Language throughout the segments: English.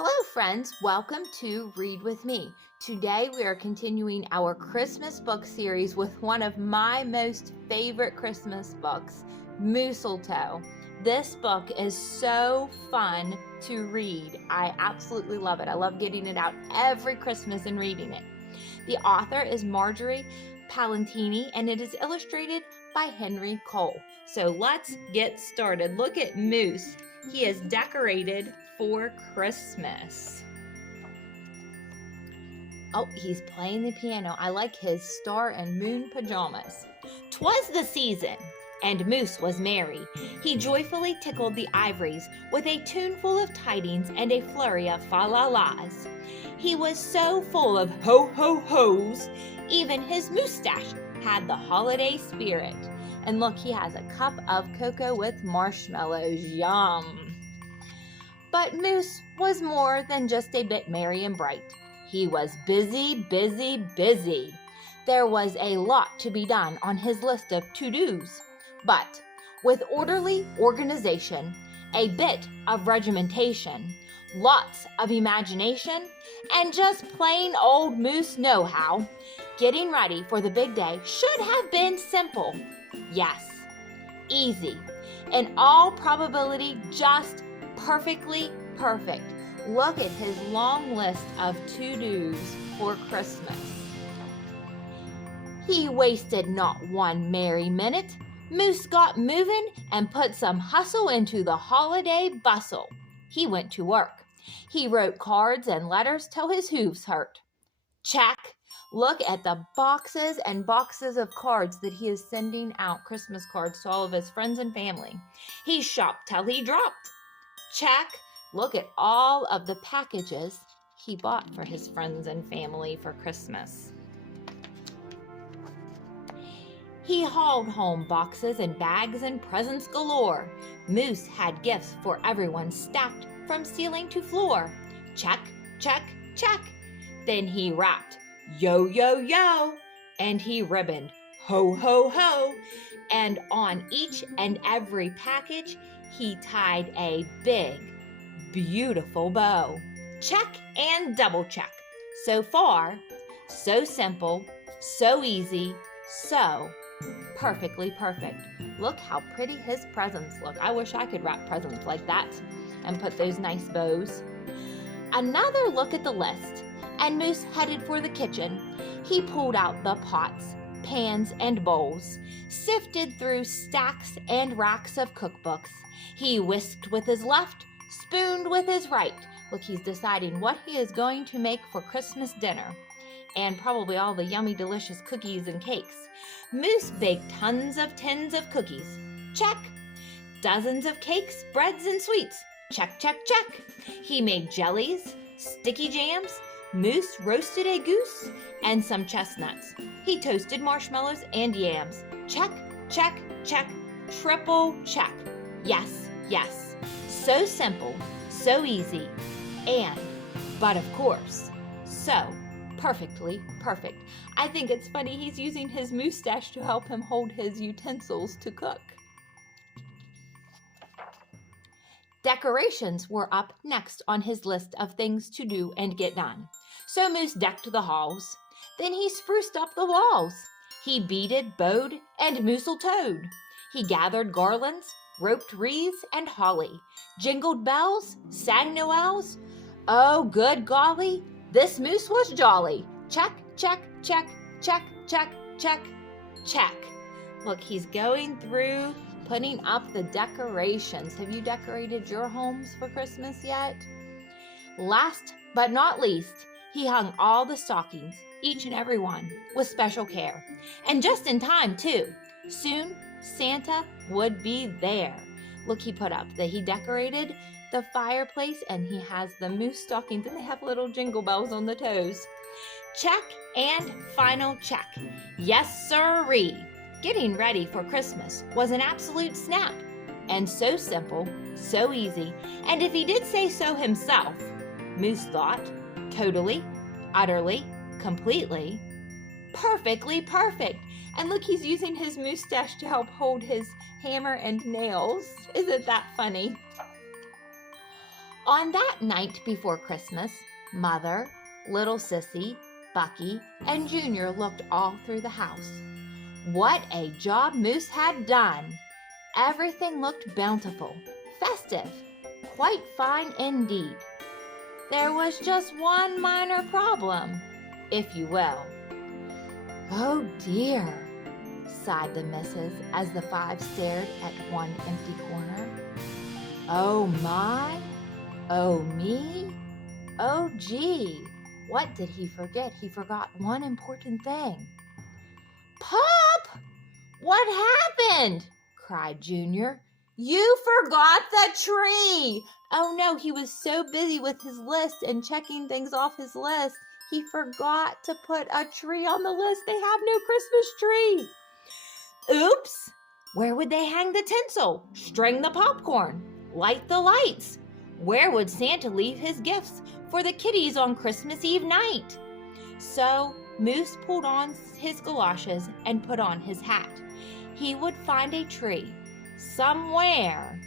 Hello friends, welcome to Read With Me. Today we are continuing our Christmas book series with one of my most favorite Christmas books, Mooseltoe. This book is so fun to read. I absolutely love it. I love getting it out every Christmas and reading it. The author is Margie Palatini and it is illustrated by Henry Cole. So let's get started. Look at Moose. He is decorated for Christmas. Oh, he's playing the piano. I like his star and moon pajamas. 'Twas the season, and Moose was merry. He joyfully tickled the ivories with a tuneful of tidings and a flurry of fa-la-las. He was so full of ho-ho-hos, even his moustache had the holiday spirit. And look, he has a cup of cocoa with marshmallows. Yum! But Moose was more than just a bit merry and bright. He was busy, busy, busy. There was a lot to be done on his list of to-dos. But with orderly organization, a bit of regimentation, lots of imagination, and just plain old Moose know-how, getting ready for the big day should have been simple. Yes, easy. In all probability, just perfectly perfect. Look at his long list of to-dos for Christmas. He wasted not one merry minute. Moose got moving and put some hustle into the holiday bustle. He went to work. He wrote cards and letters till his hooves hurt. Check. Look at the boxes and boxes of cards that he is sending out, Christmas cards to all of his friends and family. He shopped till he dropped. Check. Look at all of the packages he bought for his friends and family for Christmas. He hauled home boxes and bags and presents galore. Moose had gifts for everyone stacked from ceiling to floor. Check, check, check. Then he wrapped, yo, yo, yo, and he ribboned, ho, ho, ho. And on each and every package, he tied a big, beautiful bow. Check and double check. So far, so simple, so easy, so perfectly perfect. Look how pretty his presents look. I wish I could wrap presents like that and put those nice bows. Another look at the list, and Moose headed for the kitchen. He pulled out the pots, pans, and bowls, sifted through stacks and racks of cookbooks. He whisked with his left, spooned with his right. Look, he's deciding what he is going to make for Christmas dinner. And probably all the yummy, delicious cookies and cakes. Moose baked tons of tins of cookies. Check. Dozens of cakes, breads, and sweets. Check, check, check. He made jellies, sticky jams. Moose roasted a goose and some chestnuts. He toasted marshmallows and yams. Check, check, check, triple check. Yes, yes. So simple, so easy, but of course, so perfectly perfect. I think it's funny he's using his moustache to help him hold his utensils to cook. Decorations were up next on his list of things to do and get done. So Moose decked the halls. Then he spruced up the walls. He beaded, bowed, and mousseltoed. He gathered garlands, roped wreaths and holly, jingled bells, sang noels. Oh, good golly, this Moose was jolly. Check, check, check, check, check, check, check. Look, he's going through putting up the decorations. Have you decorated your homes for Christmas yet? Last but not least, he hung all the stockings, each and every one, with special care. And just in time, too. Soon, Santa would be there. Look, he decorated the fireplace and he has the moose stockings and they have little jingle bells on the toes. Check and final check. Yes, sirree. Getting ready for Christmas was an absolute snap. And so simple, so easy. And if he did say so himself, Moose thought, totally, utterly, completely, perfectly perfect. And look, he's using his moustache to help hold his hammer and nails. Isn't that funny? On that night before Christmas, Mother, little Sissy, Bucky, and Junior looked all through the house. What a job Moose had done! Everything looked bountiful, festive, quite fine indeed. There was just one minor problem, if you will. "Oh dear," sighed the missus as the five stared at one empty corner. "Oh my, oh me, oh gee, what did he forget? He forgot one important thing." "Pop! What happened?" cried Junior. "You forgot the tree!" Oh no, he was so busy with his list and checking things off his list, he forgot to put a tree on the list. They have no Christmas tree. Oops! Where would they hang the tinsel, string the popcorn, light the lights? Where would Santa leave his gifts for the kiddies on Christmas Eve night? So Moose pulled on his galoshes and put on his hat. He would find a tree, somewhere,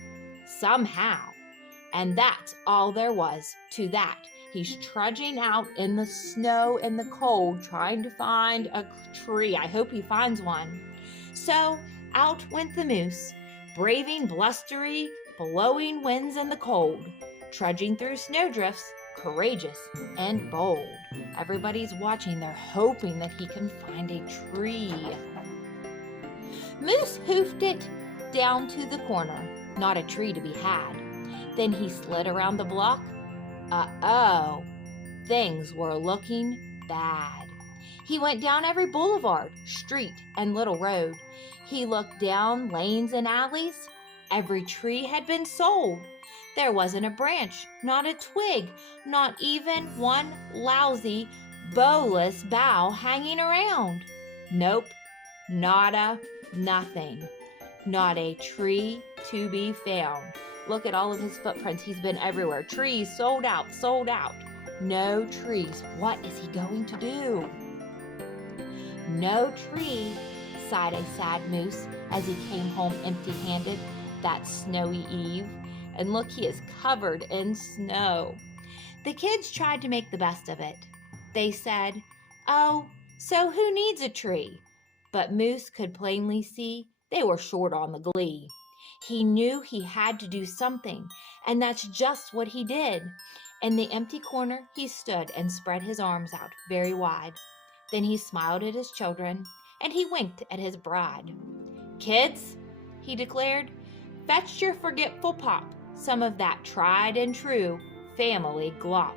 somehow. And that's all there was to that. He's trudging out in the snow and the cold, trying to find a tree. I hope he finds one. So out went the Moose, braving blustery, blowing winds and the cold, trudging through snowdrifts, courageous and bold. Everybody's watching. They're hoping that he can find a tree. Moose hoofed it down to the corner. Not a tree to be had. Then he slid around the block. Uh-oh, things were looking bad. He went down every boulevard, street, and little road. He looked down lanes and alleys. Every tree had been sold. There wasn't a branch, not a twig, not even one lousy, bowless bough hanging around. Nope, nada, nothing. Not a tree to be found. Look at all of his footprints. He's been everywhere. Trees sold out, sold out. No trees. What is he going to do? No tree, sighed a sad Moose as he came home empty-handed that snowy eve. And look, he is covered in snow. The kids tried to make the best of it. They said, "Oh, so who needs a tree?" But Moose could plainly see they were short on the glee. He knew he had to do something, and that's just what he did. In the empty corner, he stood and spread his arms out very wide. Then he smiled at his children, and he winked at his bride. "Kids," he declared, "fetch your forgetful pop some of that tried and true family glop.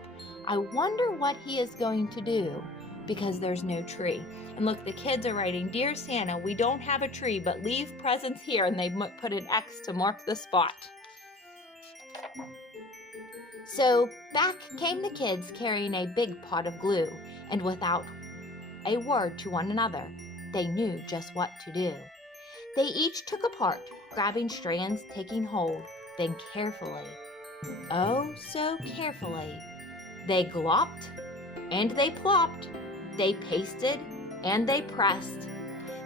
I wonder what he is going to do, because there's no tree." And look, the kids are writing, "Dear Santa, we don't have a tree, but leave presents here." And they put an X to mark the spot. So back came the kids carrying a big pot of glue. And without a word to one another, they knew just what to do. They each took a part, grabbing strands, taking hold. Then carefully, oh so carefully, they glopped and they plopped. They pasted and they pressed.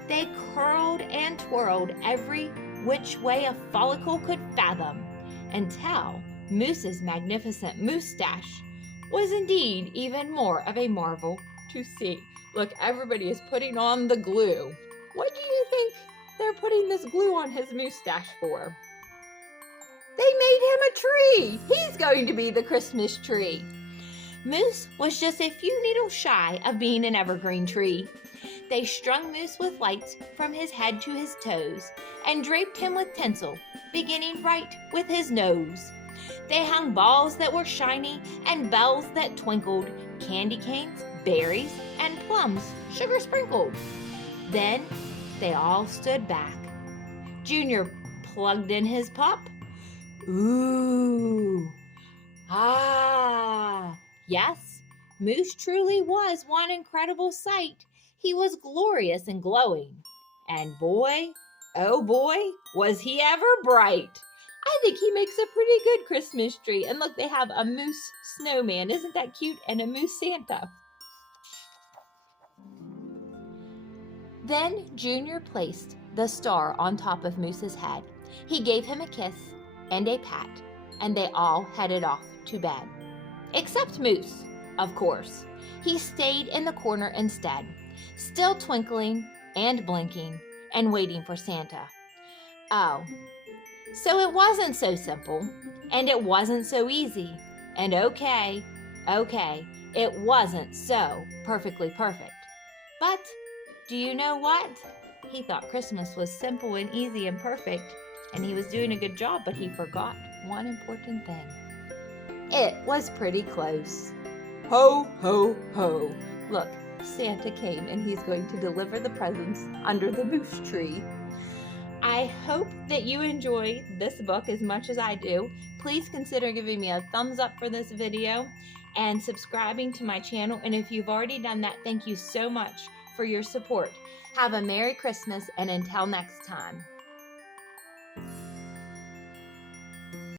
They curled and twirled every which way a follicle could fathom, until Moose's magnificent moustache was indeed even more of a marvel to see. Look, everybody is putting on the glue. What do you think they're putting this glue on his moustache for? They made him a tree. He's going to be the Christmas tree. Moose was just a few needles shy of being an evergreen tree. They strung Moose with lights from his head to his toes and draped him with tinsel, beginning right with his nose. They hung balls that were shiny and bells that twinkled, candy canes, berries, and plums, sugar sprinkled. Then they all stood back. Junior plugged in his pop. Ooh, ah, yes, Moose truly was one incredible sight. He was glorious and glowing. And boy, oh boy, was he ever bright. I think he makes a pretty good Christmas tree. And look, they have a moose snowman. Isn't that cute? And a moose Santa. Then Junior placed the star on top of Moose's head. He gave him a kiss and a pat. and they all headed off to bed. Except Moose, of course. He stayed in the corner instead, still twinkling and blinking and waiting for Santa. Oh, so it wasn't so simple, and it wasn't so easy, and okay, it wasn't so perfectly perfect. But do you know what? He thought Christmas was simple and easy and perfect, and he was doing a good job, but he forgot one important thing. It was pretty close. Ho, ho, ho. Look, Santa came and he's going to deliver the presents under the moose tree. I hope that you enjoy this book as much as I do. Please consider giving me a thumbs up for this video and subscribing to my channel. And if you've already done that, thank you so much for your support. Have a Merry Christmas, and until next time.